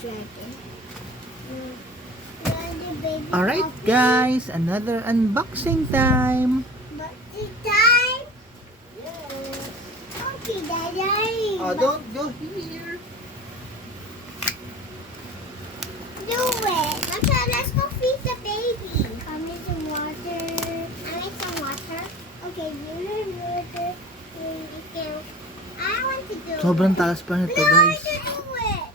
dragon. Alright guys, another unboxing time. Unboxing time? Okay, Daddy. Oh, don't go here. Do it. Let's go feed the baby. I need some water. I need some water. Okay, you need water. I want to do Sobrang it. talas pa nito No, I guys. want to do it.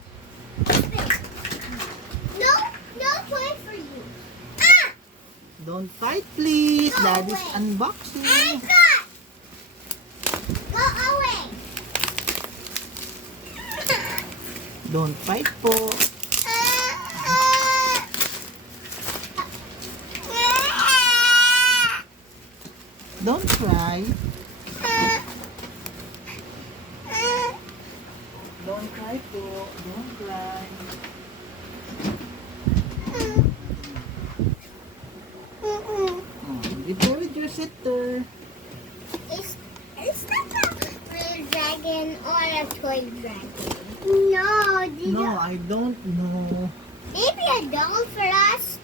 No toy for you. Ah! Don't fight please. Go Daddy's away. unboxing. I got. Go away. Don't fight po. Don't cry. Don't cry po. Don't cry. You play with your sister. It's not a real dragon or a toy dragon. No, I don't know. maybe a doll for us.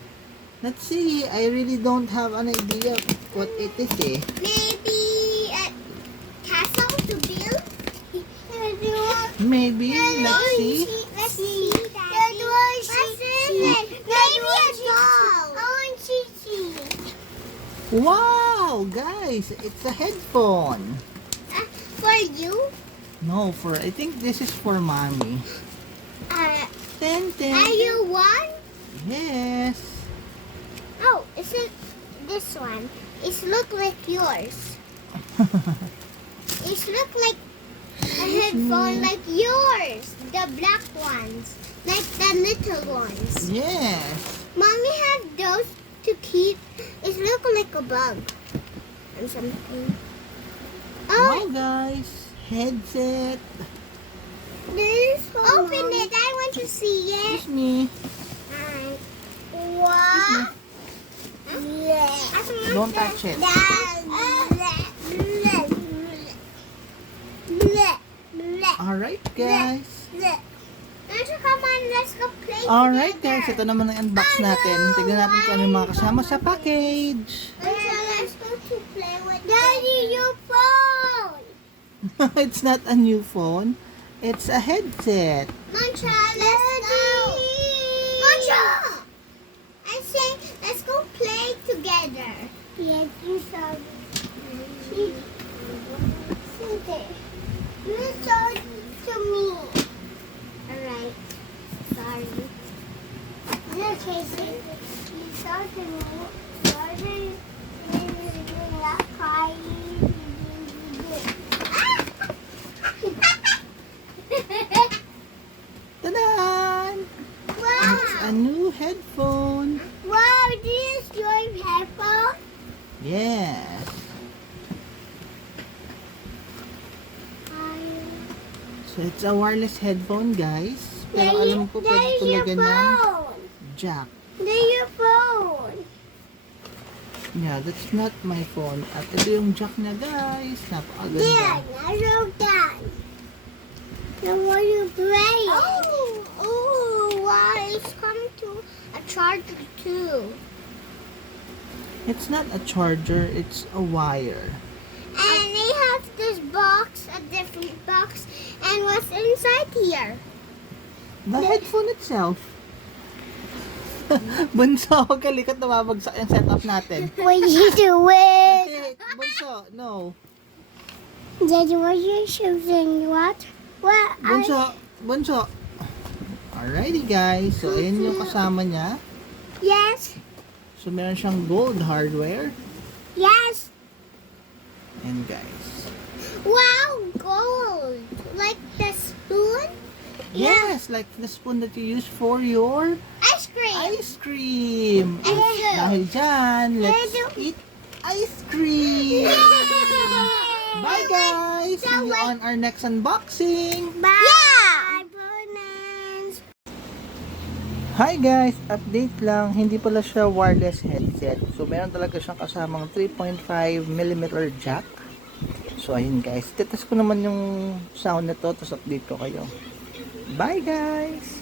Let's see. I really don't have an idea what it is eh. Maybe a castle to build. Maybe. Let's see. Let's see. Maybe a doll. Wow, guys, it's a headphone. For you? No, I think this is for mommy. Ten. Are you one? Yes. Oh, is it this one? It look like yours. It look like a headphone like yours. The black ones. Like the little ones. Yes. Mommy have those to keep. It look like a bug. Or something. Wow, Oh, guys. Headset. open it. I want to see it. Excuse me. What? Don't touch it. Alright, guys. Come on, let's go play Alright, together. guys. Ito naman ang unbox natin. Tignan natin kung ano yung mga kasama sa package. Let's go to play with Daddy, your phone. It's not a new phone. It's a headset. Mancha, let's go. Mancha! I say, let's go play together. Yes, you saw it. You saw it to me. Alright. Sorry. Okay, you saw it to me. Sorry. You're not crying. Ta-da! It's a Wow! new headphone. Wow, this is your headphone? Yes. So, it's a wireless headphone, guys. Pero alam ko pwede talaga ng jack. There's your phone. Yeah, that's not my phone. At ito yung jack niya, guys. There, Napakaganda. I wrote that. Now what you play? Oh, wow, it's coming to a charger too. It's not a charger, it's a wire. And they have this box, a different box, and what's inside here? The headphone itself. Bunso, huwag ka likot na mabagsak yung setup natin. What you doing? Okay, Bunso, no. Daddy, what you shooting? What? What? Bunso. Alrighty guys, so ayan yung kasama niya. Yes. So meron siyang gold hardware. Yes. And guys. Wow, gold. Like the spoon? Yes, like the spoon that you use for your Ice cream. ice cream. Yes. Dahil dyan, let's eat ice cream. Bye guys! See you on our next unboxing. Bye. Yeah. Bananas. Hi guys! Update lang, hindi pala siya wireless headset. So meron talaga siyang kasamang 3.5mm jack. So ayun guys, titest ko naman yung sound nito, tapos update ko kayo. Bye guys!